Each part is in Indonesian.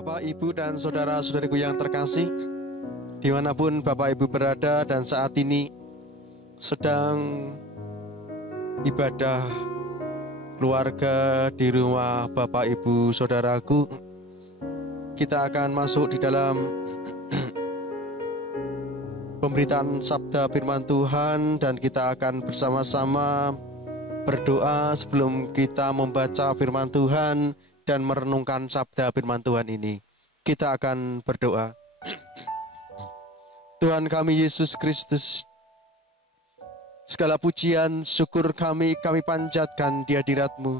Bapak, Ibu, dan saudara-saudariku yang terkasih, dimanapun Bapak Ibu berada dan saat ini sedang ibadah keluarga di rumah Bapak Ibu saudaraku, kita akan masuk di dalam pemberitaan sabda firman Tuhan dan kita akan bersama-sama berdoa sebelum kita membaca firman Tuhan dan merenungkan sabda firman Tuhan ini. Kita akan berdoa. Tuhan kami Yesus Kristus, segala pujian, syukur kami panjatkan di hadirat-Mu.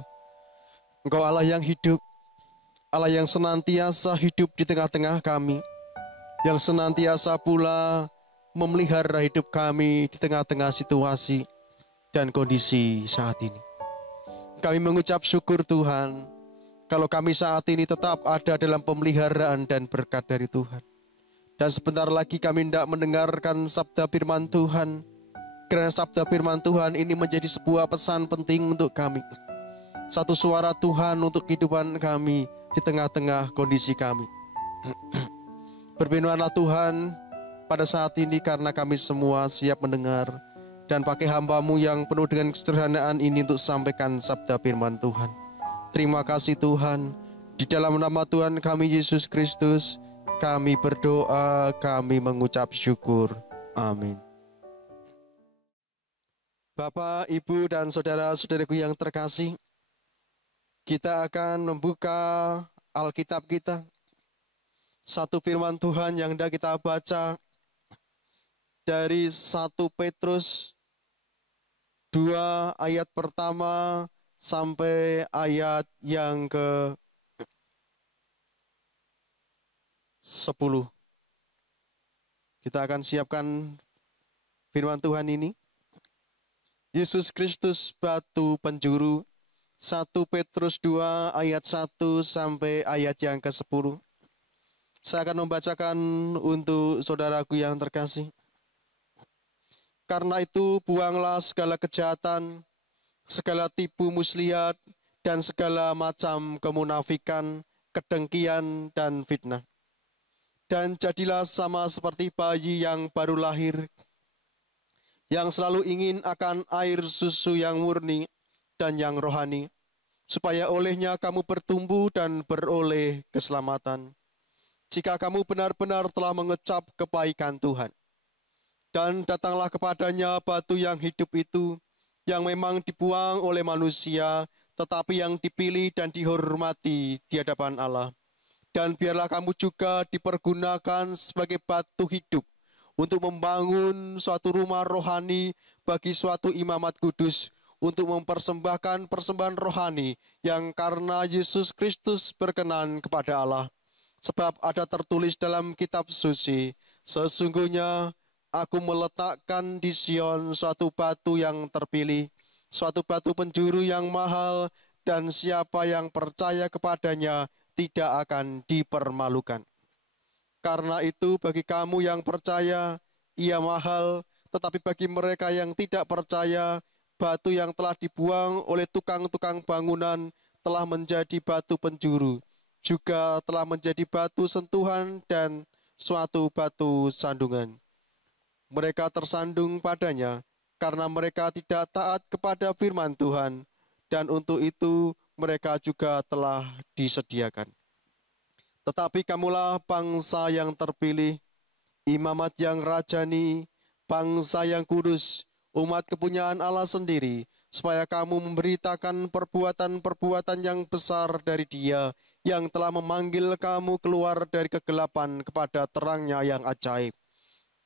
Engkau Allah yang hidup, Allah yang senantiasa hidup di tengah-tengah kami, yang senantiasa pula memelihara hidup kami di tengah-tengah situasi dan kondisi saat ini. Kami mengucap syukur Tuhan, kalau kami saat ini tetap ada dalam pemeliharaan dan berkat dari Tuhan. Dan sebentar lagi kami hendak mendengarkan sabda firman Tuhan, karena sabda firman Tuhan ini menjadi sebuah pesan penting untuk kami. Satu suara Tuhan untuk kehidupan kami di tengah-tengah kondisi kami. Berfirmanlah Tuhan pada saat ini karena kami semua siap mendengar. Dan pakai hamba-Mu yang penuh dengan kesederhanaan ini untuk sampaikan sabda firman Tuhan. Terima kasih Tuhan. Di dalam nama Tuhan kami Yesus Kristus, kami berdoa, kami mengucap syukur. Amin. Bapak, Ibu, dan saudara-saudariku yang terkasih, kita akan membuka Alkitab kita. Satu firman Tuhan yang hendak kita baca dari 1 Petrus 2 ayat pertama sampai ayat yang ke-10. Kita akan siapkan firman Tuhan ini. Yesus Kristus batu penjuru. 1 Petrus 2 ayat 1 sampai ayat yang ke-10. Saya akan membacakan untuk saudaraku yang terkasih. Karena itu buanglah segala kejahatan, segala tipu muslihat, dan segala macam kemunafikan, kedengkian, dan fitnah. Dan jadilah sama seperti bayi yang baru lahir, yang selalu ingin akan air susu yang murni dan yang rohani, supaya olehnya kamu bertumbuh dan beroleh keselamatan, jika kamu benar-benar telah mengecap kebaikan Tuhan. Dan datanglah kepadanya batu yang hidup itu, yang memang dibuang oleh manusia, tetapi yang dipilih dan dihormati di hadapan Allah. Dan biarlah kamu juga dipergunakan sebagai batu hidup untuk membangun suatu rumah rohani bagi suatu imamat kudus, untuk mempersembahkan persembahan rohani yang karena Yesus Kristus berkenan kepada Allah. Sebab ada tertulis dalam kitab suci, sesungguhnya Aku meletakkan di Sion suatu batu yang terpilih, suatu batu penjuru yang mahal, dan siapa yang percaya kepadanya tidak akan dipermalukan. Karena itu bagi kamu yang percaya, ia mahal, tetapi bagi mereka yang tidak percaya, batu yang telah dibuang oleh tukang-tukang bangunan telah menjadi batu penjuru, juga telah menjadi batu sentuhan dan suatu batu sandungan. Mereka tersandung padanya karena mereka tidak taat kepada firman Tuhan, dan untuk itu mereka juga telah disediakan. Tetapi kamulah bangsa yang terpilih, imamat yang rajani, bangsa yang kudus, umat kepunyaan Allah sendiri, supaya kamu memberitakan perbuatan-perbuatan yang besar dari Dia, yang telah memanggil kamu keluar dari kegelapan kepada terangnya yang ajaib.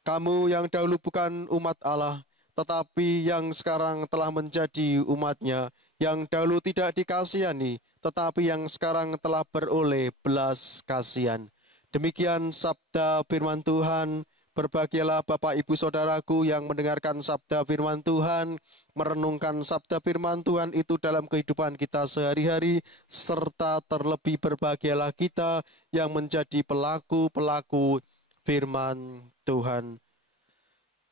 Kamu yang dahulu bukan umat Allah, tetapi yang sekarang telah menjadi umat-Nya, yang dahulu tidak dikasihani, tetapi yang sekarang telah beroleh belas kasihan. Demikian sabda firman Tuhan. Berbahagialah Bapak Ibu Saudaraku yang mendengarkan sabda firman Tuhan, merenungkan sabda firman Tuhan itu dalam kehidupan kita sehari-hari, serta terlebih berbahagialah kita yang menjadi pelaku-pelaku firman Tuhan.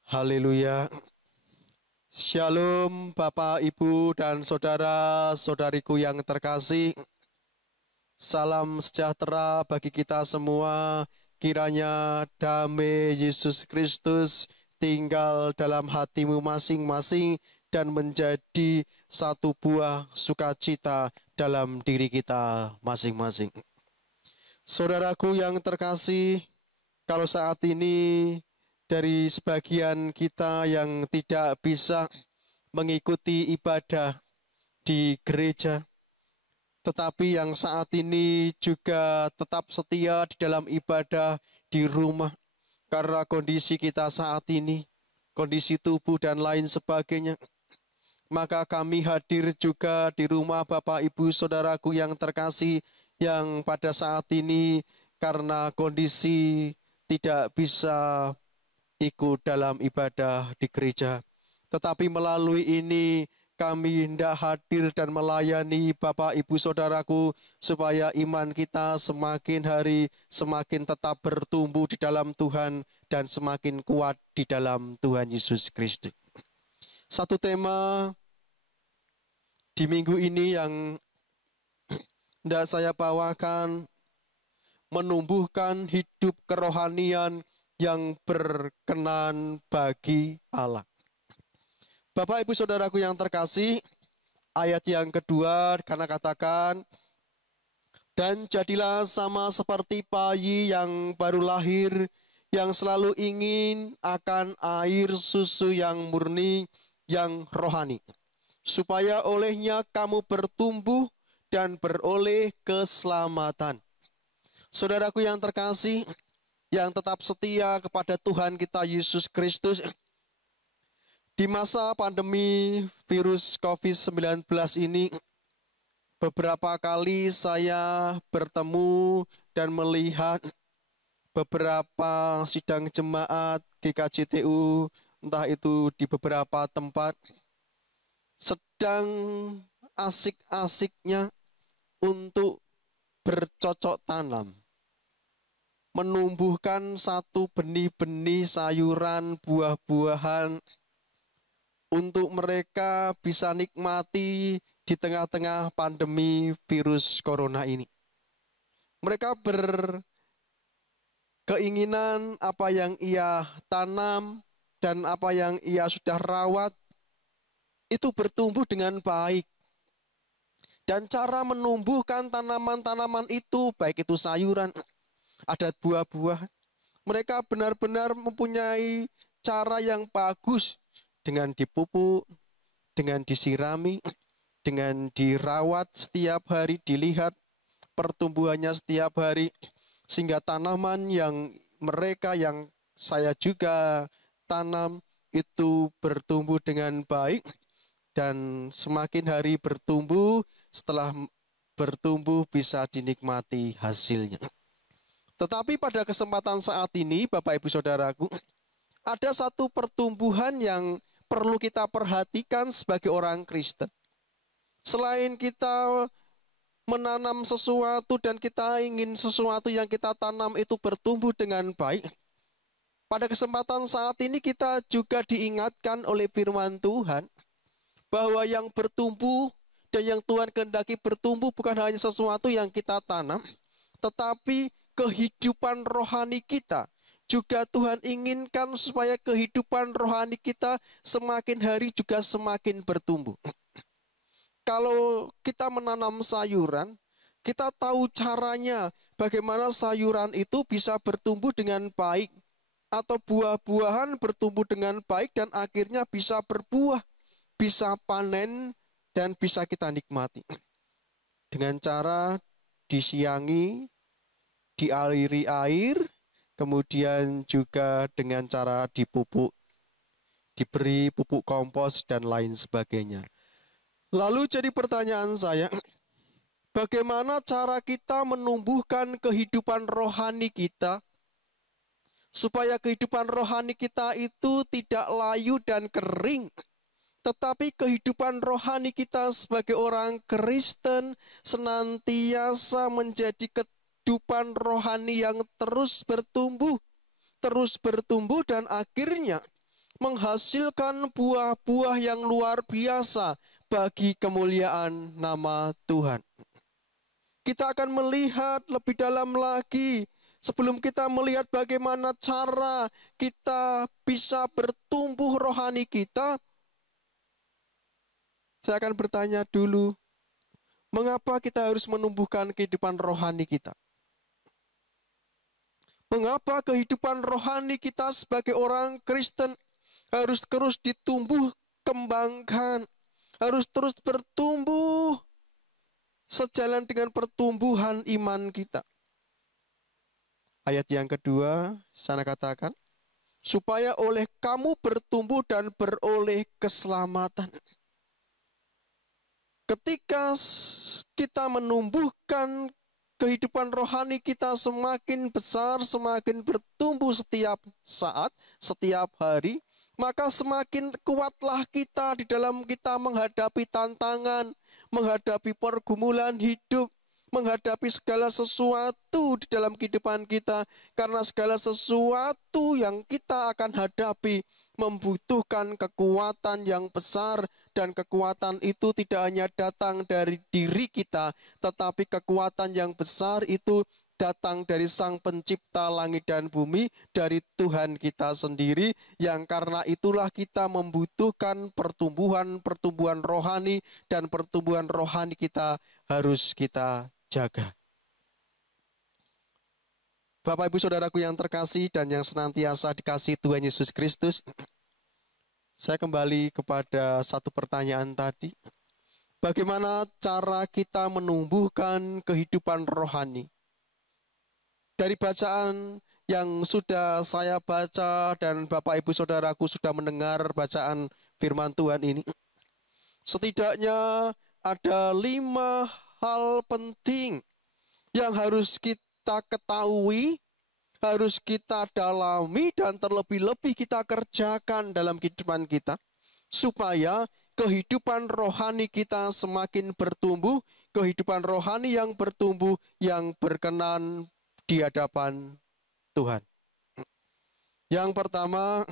Haleluya. Shalom Bapak, Ibu, dan saudara-saudariku yang terkasih. Salam sejahtera bagi kita semua. Kiranya damai Yesus Kristus tinggal dalam hatimu masing-masing dan menjadi satu buah sukacita dalam diri kita masing-masing. Saudaraku yang terkasih, kalau saat ini dari sebagian kita yang tidak bisa mengikuti ibadah di gereja, tetapi yang saat ini juga tetap setia di dalam ibadah di rumah, karena kondisi kita saat ini, kondisi tubuh dan lain sebagainya, maka kami hadir juga di rumah Bapak Ibu Saudaraku yang terkasih, yang pada saat ini karena kondisi tidak bisa ikut dalam ibadah di gereja. Tetapi melalui ini kami hendak hadir dan melayani Bapak Ibu Saudaraku supaya iman kita semakin hari semakin tetap bertumbuh di dalam Tuhan dan semakin kuat di dalam Tuhan Yesus Kristus. Satu tema di minggu ini yang hendak saya bawakan, menumbuhkan hidup kerohanian yang berkenan bagi Allah. Bapak Ibu Saudaraku yang terkasih, ayat yang kedua karena katakan, dan jadilah sama seperti bayi yang baru lahir, yang selalu ingin akan air susu yang murni, yang rohani, supaya olehnya kamu bertumbuh dan beroleh keselamatan. Saudaraku yang terkasih, yang tetap setia kepada Tuhan kita Yesus Kristus, di masa pandemi virus COVID-19 ini, beberapa kali saya bertemu dan melihat beberapa sidang jemaat GKJTU, entah itu di beberapa tempat, sedang asik-asiknya untuk bercocok tanam, menumbuhkan satu benih-benih sayuran, buah-buahan, untuk mereka bisa nikmati di tengah-tengah pandemi virus corona ini. Mereka berkeinginan apa yang ia tanam dan apa yang ia sudah rawat itu bertumbuh dengan baik. Dan cara menumbuhkan tanaman-tanaman itu, baik itu sayuran, ada buah-buah, mereka benar-benar mempunyai cara yang bagus, dengan dipupuk, dengan disirami, dengan dirawat setiap hari, dilihat pertumbuhannya setiap hari, sehingga tanaman yang mereka yang saya juga tanam itu bertumbuh dengan baik, dan semakin hari bertumbuh, setelah bertumbuh bisa dinikmati hasilnya. Tetapi pada kesempatan saat ini, Bapak Ibu Saudaraku, ada satu pertumbuhan yang perlu kita perhatikan sebagai orang Kristen. Selain kita menanam sesuatu dan kita ingin sesuatu yang kita tanam itu bertumbuh dengan baik, pada kesempatan saat ini kita juga diingatkan oleh firman Tuhan bahwa yang bertumbuh dan yang Tuhan kehendaki bertumbuh bukan hanya sesuatu yang kita tanam, tetapi kehidupan rohani kita. Juga Tuhan inginkan supaya kehidupan rohani kita semakin hari juga semakin bertumbuh. Kalau kita menanam sayuran, kita tahu caranya bagaimana sayuran itu bisa bertumbuh dengan baik, atau buah-buahan bertumbuh dengan baik dan akhirnya bisa berbuah, bisa panen dan bisa kita nikmati. Dengan cara disiangi, dialiri air, kemudian juga dengan cara dipupuk, diberi pupuk kompos dan lain sebagainya. Lalu jadi pertanyaan saya, bagaimana cara kita menumbuhkan kehidupan rohani kita, supaya kehidupan rohani kita itu tidak layu dan kering, tetapi kehidupan rohani kita sebagai orang Kristen senantiasa menjadi kehidupan rohani yang terus bertumbuh dan akhirnya menghasilkan buah-buah yang luar biasa bagi kemuliaan nama Tuhan. Kita akan melihat lebih dalam lagi. Sebelum kita melihat bagaimana cara kita bisa bertumbuh rohani kita, saya akan bertanya dulu, mengapa kita harus menumbuhkan kehidupan rohani kita? Mengapa kehidupan rohani kita sebagai orang Kristen harus terus ditumbuh kembangkan, harus terus bertumbuh sejalan dengan pertumbuhan iman kita. Ayat yang kedua, sana katakan, supaya oleh kamu bertumbuh dan beroleh keselamatan. Ketika kita menumbuhkan kehidupan rohani kita semakin besar, semakin bertumbuh setiap saat, setiap hari, maka semakin kuatlah kita di dalam kita menghadapi tantangan, menghadapi pergumulan hidup, menghadapi segala sesuatu di dalam kehidupan kita. Karena segala sesuatu yang kita akan hadapi membutuhkan kekuatan yang besar, dan kekuatan itu tidak hanya datang dari diri kita, tetapi kekuatan yang besar itu datang dari Sang Pencipta langit dan bumi, dari Tuhan kita sendiri, yang karena itulah kita membutuhkan pertumbuhan rohani, dan pertumbuhan rohani kita harus kita jaga. Bapak Ibu Saudaraku yang terkasih dan yang senantiasa dikasihi Tuhan Yesus Kristus, saya kembali kepada satu pertanyaan tadi. Bagaimana cara kita menumbuhkan kehidupan rohani? Dari bacaan yang sudah saya baca dan Bapak Ibu Saudaraku sudah mendengar bacaan firman Tuhan ini, setidaknya ada 5 hal penting yang harus kita ketahui, harus kita dalami, dan terlebih-lebih kita kerjakan dalam kehidupan kita, supaya kehidupan rohani kita semakin bertumbuh, kehidupan rohani yang bertumbuh, yang berkenan di hadapan Tuhan. Yang pertama,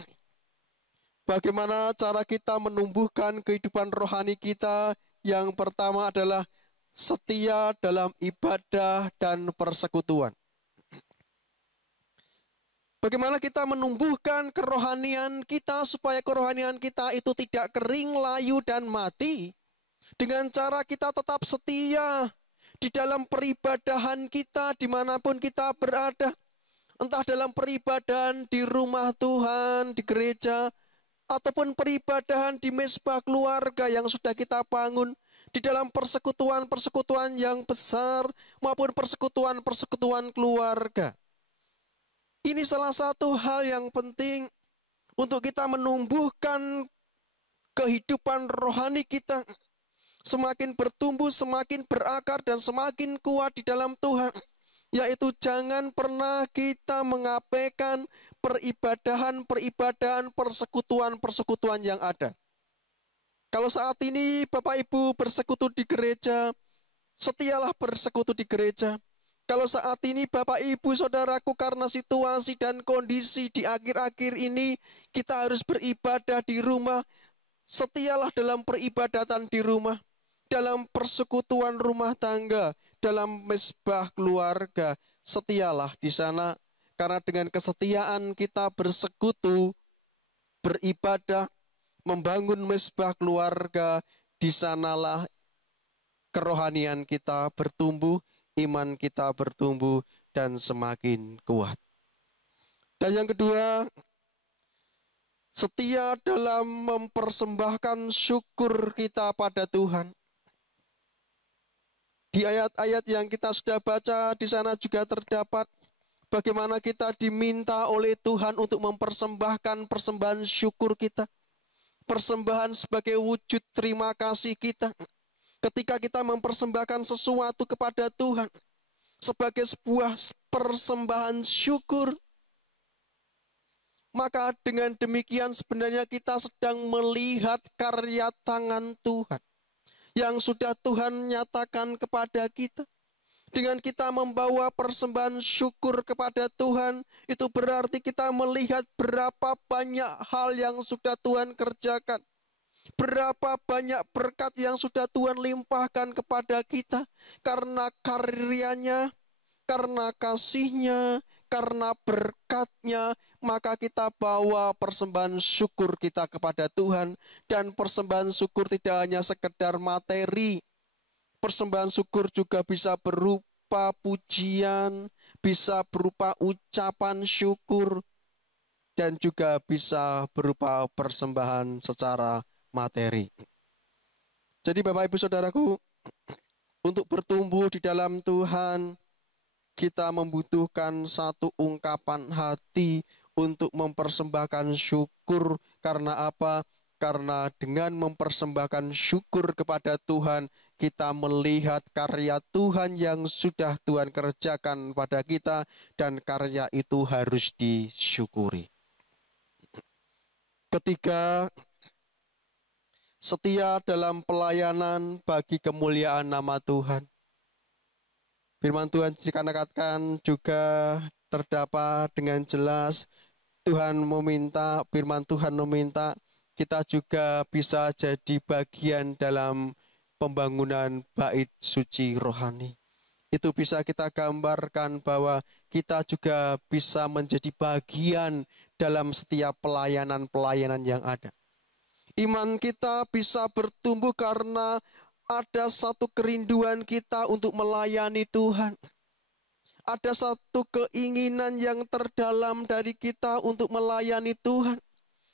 bagaimana cara kita menumbuhkan kehidupan rohani kita? Yang pertama adalah setia dalam ibadah dan persekutuan. Bagaimana kita menumbuhkan kerohanian kita supaya kerohanian kita itu tidak kering, layu, dan mati? Dengan cara kita tetap setia di dalam peribadahan kita dimanapun kita berada. Entah dalam peribadahan di rumah Tuhan, di gereja, ataupun peribadahan di mezbah keluarga yang sudah kita bangun. Di dalam persekutuan-persekutuan yang besar maupun persekutuan-persekutuan keluarga. Ini salah satu hal yang penting untuk kita menumbuhkan kehidupan rohani kita. Semakin bertumbuh, semakin berakar, dan semakin kuat di dalam Tuhan. Yaitu jangan pernah kita mengabaikan peribadahan, persekutuan yang ada. Kalau saat ini Bapak Ibu bersekutu di gereja, setialah bersekutu di gereja. Kalau saat ini Bapak Ibu Saudaraku karena situasi dan kondisi di akhir-akhir ini kita harus beribadah di rumah, setialah dalam peribadatan di rumah, dalam persekutuan rumah tangga, dalam mezbah keluarga, setialah di sana. Karena dengan kesetiaan kita bersekutu, beribadah, membangun mezbah keluarga, di sanalah kerohanian kita bertumbuh, iman kita bertumbuh dan semakin kuat. Dan yang kedua, setia dalam mempersembahkan syukur kita pada Tuhan. Di ayat-ayat yang kita sudah baca, di sana juga terdapat bagaimana kita diminta oleh Tuhan untuk mempersembahkan persembahan syukur kita. Persembahan sebagai wujud terima kasih kita. Ketika kita mempersembahkan sesuatu kepada Tuhan sebagai sebuah persembahan syukur, maka dengan demikian sebenarnya kita sedang melihat karya tangan Tuhan yang sudah Tuhan nyatakan kepada kita. Dengan kita membawa persembahan syukur kepada Tuhan, itu berarti kita melihat berapa banyak hal yang sudah Tuhan kerjakan. Berapa banyak berkat yang sudah Tuhan limpahkan kepada kita karena karyanya, karena kasihnya, karena berkatnya, maka kita bawa persembahan syukur kita kepada Tuhan. Dan persembahan syukur tidak hanya sekedar materi, persembahan syukur juga bisa berupa pujian, bisa berupa ucapan syukur, dan juga bisa berupa persembahan secara materi. Jadi Bapak Ibu Saudaraku, untuk bertumbuh di dalam Tuhan, kita membutuhkan satu ungkapan hati untuk mempersembahkan syukur. Karena apa? Karena dengan mempersembahkan syukur kepada Tuhan, kita melihat karya Tuhan yang sudah Tuhan kerjakan pada kita, dan karya itu harus disyukuri. Ketiga, setia dalam pelayanan bagi kemuliaan nama Tuhan. Firman Tuhan dikatakan juga terdapat dengan jelas, firman Tuhan meminta kita juga bisa jadi bagian dalam pembangunan bait suci rohani. Itu bisa kita gambarkan bahwa kita juga bisa menjadi bagian dalam setiap pelayanan-pelayanan yang ada. Iman kita bisa bertumbuh karena ada satu kerinduan kita untuk melayani Tuhan. Ada satu keinginan yang terdalam dari kita untuk melayani Tuhan.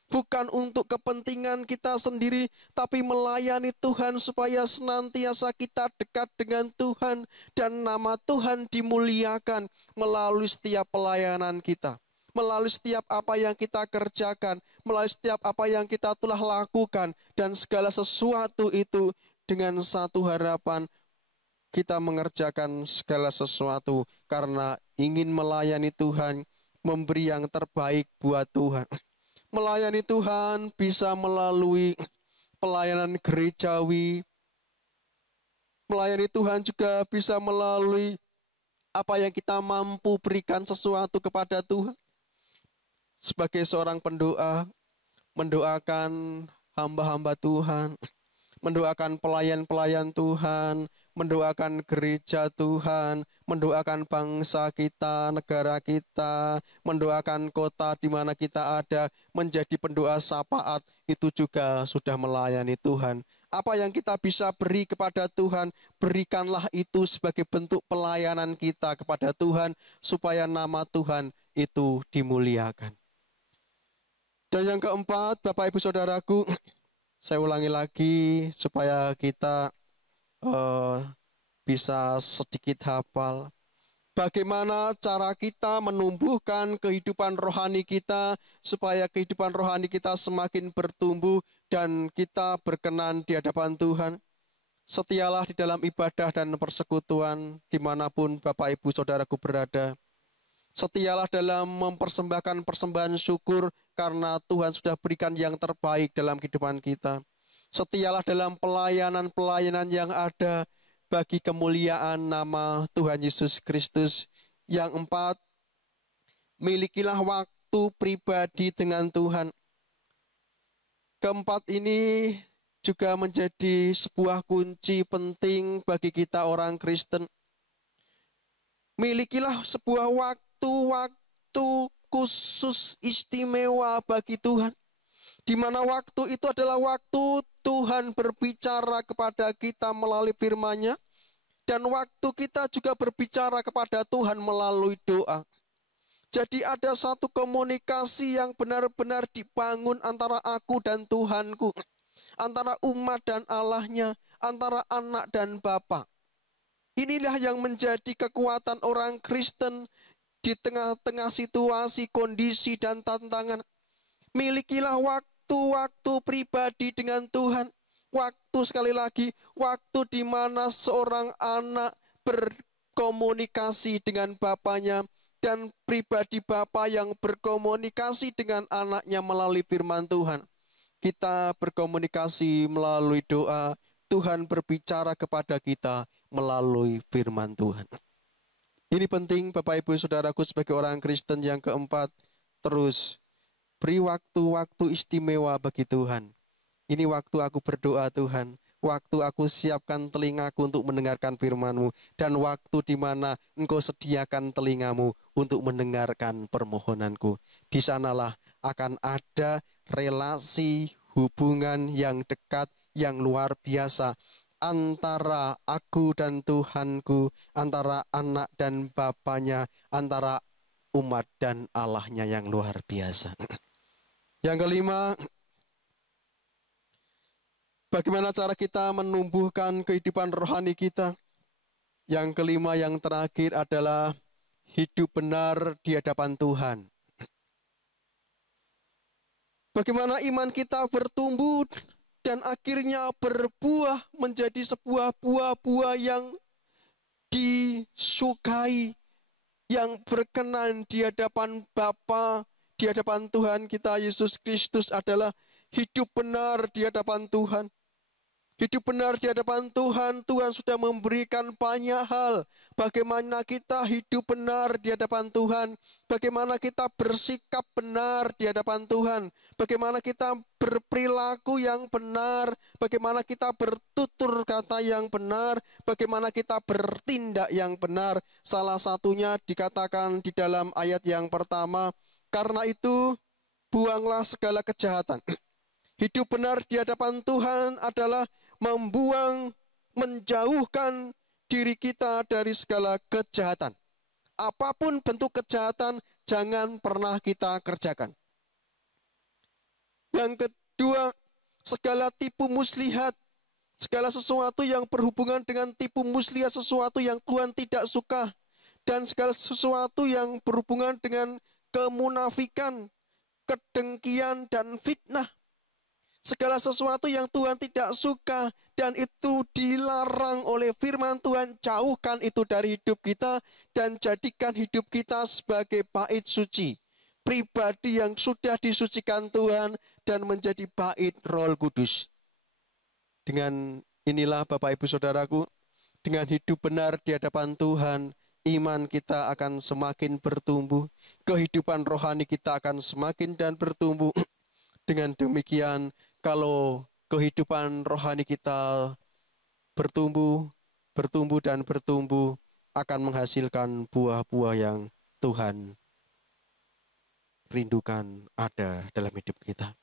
Bukan untuk kepentingan kita sendiri, tapi melayani Tuhan supaya senantiasa kita dekat dengan Tuhan dan nama Tuhan dimuliakan melalui setiap pelayanan kita. Melalui setiap apa yang kita kerjakan, melalui setiap apa yang kita telah lakukan, dan segala sesuatu itu dengan satu harapan, kita mengerjakan segala sesuatu karena ingin melayani Tuhan, memberi yang terbaik buat Tuhan. Melayani Tuhan bisa melalui pelayanan gerejawi. Melayani Tuhan juga bisa melalui apa yang kita mampu berikan sesuatu kepada Tuhan. Sebagai seorang pendoa, mendoakan hamba-hamba Tuhan, mendoakan pelayan-pelayan Tuhan, mendoakan gereja Tuhan, mendoakan bangsa kita, negara kita, mendoakan kota di mana kita ada, menjadi pendoa syafaat, itu juga sudah melayani Tuhan. Apa yang kita bisa beri kepada Tuhan, berikanlah itu sebagai bentuk pelayanan kita kepada Tuhan, supaya nama Tuhan itu dimuliakan. Dan yang keempat, Bapak Ibu Saudaraku, saya ulangi lagi supaya kita bisa sedikit hafal. Bagaimana cara kita menumbuhkan kehidupan rohani kita supaya kehidupan rohani kita semakin bertumbuh dan kita berkenan di hadapan Tuhan. Setialah di dalam ibadah dan persekutuan dimanapun Bapak Ibu Saudaraku berada. Setialah dalam mempersembahkan persembahan syukur karena Tuhan sudah berikan yang terbaik dalam kehidupan kita. Setialah dalam pelayanan-pelayanan yang ada bagi kemuliaan nama Tuhan Yesus Kristus. Yang empat, milikilah waktu pribadi dengan Tuhan. Keempat ini juga menjadi sebuah kunci penting bagi kita orang Kristen. Milikilah sebuah waktu khusus istimewa bagi Tuhan. Di mana waktu itu adalah waktu Tuhan berbicara kepada kita melalui firman-Nya, dan waktu kita juga berbicara kepada Tuhan melalui doa. Jadi ada satu komunikasi yang benar-benar dibangun antara aku dan Tuhanku, antara umat dan Allahnya, antara anak dan Bapa. Inilah yang menjadi kekuatan orang Kristen di tengah-tengah situasi, kondisi, dan tantangan. Milikilah waktu-waktu pribadi dengan Tuhan. Waktu, sekali lagi, waktu di mana seorang anak berkomunikasi dengan bapaknya, dan pribadi bapa yang berkomunikasi dengan anaknya melalui firman Tuhan. Kita berkomunikasi melalui doa, Tuhan berbicara kepada kita melalui firman Tuhan. Ini penting Bapak Ibu Saudaraku sebagai orang Kristen. Yang keempat, terus beri waktu-waktu istimewa bagi Tuhan. Ini waktu aku berdoa Tuhan. Waktu aku siapkan telingaku untuk mendengarkan firman-Mu. Dan waktu di mana Engkau sediakan telingamu untuk mendengarkan permohonanku. Di sanalah akan ada relasi hubungan yang dekat, yang luar biasa. Antara aku dan Tuhanku, antara anak dan bapaknya, antara umat dan Allahnya yang luar biasa. Yang kelima, bagaimana cara kita menumbuhkan kehidupan rohani kita? Yang kelima, yang terakhir adalah hidup benar di hadapan Tuhan. Bagaimana iman kita bertumbuh dan akhirnya berbuah menjadi sebuah buah-buah yang disukai, yang berkenan di hadapan Bapa, di hadapan Tuhan kita Yesus Kristus adalah hidup benar di hadapan Tuhan. Hidup benar di hadapan Tuhan, Tuhan sudah memberikan banyak hal. Bagaimana kita hidup benar di hadapan Tuhan, bagaimana kita bersikap benar di hadapan Tuhan, bagaimana kita berperilaku yang benar, bagaimana kita bertutur kata yang benar, bagaimana kita bertindak yang benar. Salah satunya dikatakan di dalam ayat yang pertama, karena itu buanglah segala kejahatan. Hidup benar di hadapan Tuhan adalah membuang, menjauhkan diri kita dari segala kejahatan. Apapun bentuk kejahatan, jangan pernah kita kerjakan. Yang kedua, segala tipu muslihat, segala sesuatu yang berhubungan dengan tipu muslihat, sesuatu yang Tuhan tidak suka, dan segala sesuatu yang berhubungan dengan kemunafikan, kedengkian, dan fitnah. Segala sesuatu yang Tuhan tidak suka dan itu dilarang oleh firman Tuhan, jauhkan itu dari hidup kita dan jadikan hidup kita sebagai bait suci. Pribadi yang sudah disucikan Tuhan dan menjadi bait Roh Kudus. Dengan inilah Bapak Ibu Saudaraku, dengan hidup benar di hadapan Tuhan, iman kita akan semakin bertumbuh, kehidupan rohani kita akan semakin dan bertumbuh. Dengan demikian, kalau kehidupan rohani kita bertumbuh dan bertumbuh, akan menghasilkan buah-buah yang Tuhan rindukan ada dalam hidup kita.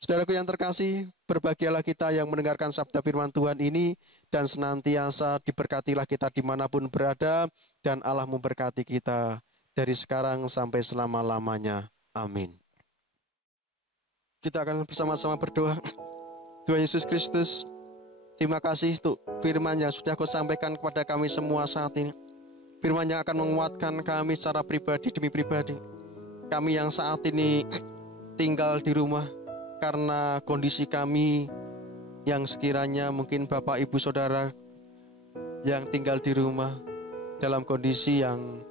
Saudaraku yang terkasih, berbahagialah kita yang mendengarkan sabda firman Tuhan ini, dan senantiasa diberkatilah kita dimanapun berada, dan Allah memberkati kita dari sekarang sampai selama-lamanya. Amin. Kita akan bersama-sama berdoa. Tuhan Yesus Kristus, terima kasih untuk firman yang sudah Kau sampaikan kepada kami semua saat ini. Firman yang akan menguatkan kami secara pribadi demi pribadi. Kami yang saat ini tinggal di rumah karena kondisi kami yang sekiranya mungkin Bapak Ibu Saudara yang tinggal di rumah dalam kondisi yang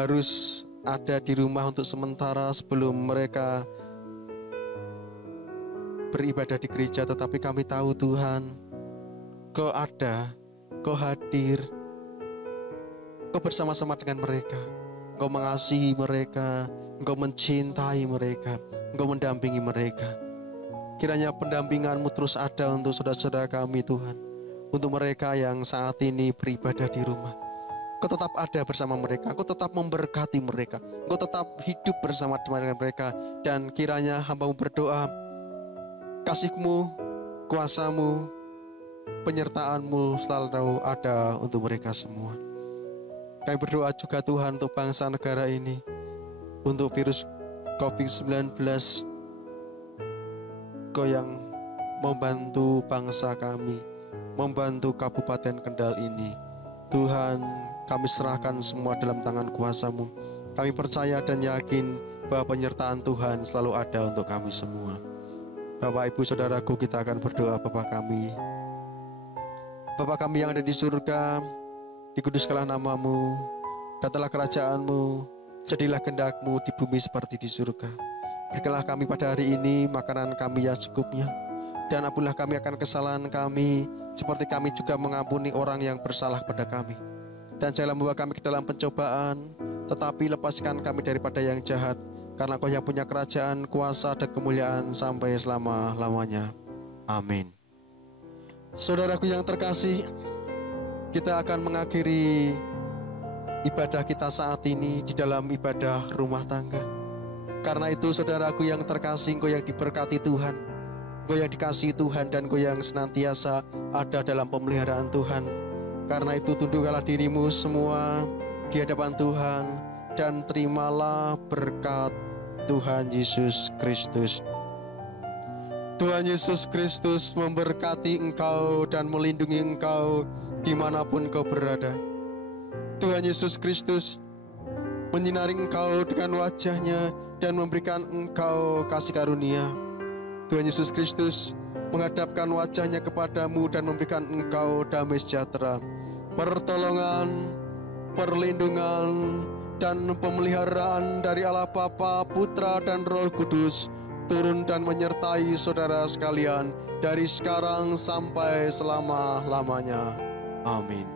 harus ada di rumah untuk sementara sebelum mereka beribadah di gereja. Tetapi kami tahu Tuhan, Kau ada, Kau hadir, Kau bersama-sama dengan mereka, Kau mengasihi mereka, Engkau mencintai mereka, Engkau mendampingi mereka. Kiranya pendampingan-Mu terus ada untuk saudara-saudara kami Tuhan, untuk mereka yang saat ini beribadah di rumah. Kau tetap ada bersama mereka, Kau tetap memberkati mereka, Kau tetap hidup bersama dengan mereka. Dan kiranya hamba-Mu berdoa, kasih-Mu, kuasa-Mu, penyertaan-Mu selalu ada untuk mereka semua. Kami berdoa juga Tuhan untuk bangsa negara ini, untuk virus COVID-19, Kau yang membantu bangsa kami, membantu Kabupaten Kendal ini. Tuhan, kami serahkan semua dalam tangan kuasa-Mu. Kami percaya dan yakin bahwa penyertaan Tuhan selalu ada untuk kami semua. Bapak, Ibu, Saudaraku, kita akan berdoa. Bapa kami yang ada di surga, dikuduskanlah nama-Mu, datanglah kerajaan-Mu, jadilah kehendak-Mu di bumi seperti di surga. Berikanlah kami pada hari ini makanan kami yang secukupnya, dan ampunilah kami akan kesalahan kami, seperti kami juga mengampuni orang yang bersalah pada kami. Dan janganlah membawa kami ke dalam pencobaan, tetapi lepaskan kami daripada yang jahat. Karena Kau yang punya kerajaan, kuasa, dan kemuliaan sampai selama-lamanya. Amin. Saudaraku yang terkasih, kita akan mengakhiri ibadah kita saat ini di dalam ibadah rumah tangga. Karena itu saudaraku yang terkasih, Engkau yang diberkati Tuhan, Engkau yang dikasihi Tuhan, dan Engkau yang senantiasa ada dalam pemeliharaan Tuhan. Karena itu tundukkanlah dirimu semua di hadapan Tuhan dan terimalah berkat Tuhan Yesus Kristus. Tuhan Yesus Kristus memberkati engkau dan melindungi engkau dimanapun kau berada. Tuhan Yesus Kristus menyinari engkau dengan wajah-Nya dan memberikan engkau kasih karunia. Tuhan Yesus Kristus menghadapkan wajah-Nya kepadamu dan memberikan engkau damai sejahtera, pertolongan, perlindungan, dan pemeliharaan dari Allah Bapa, Putra, dan Roh Kudus turun dan menyertai saudara sekalian dari sekarang sampai selama-lamanya. Amin.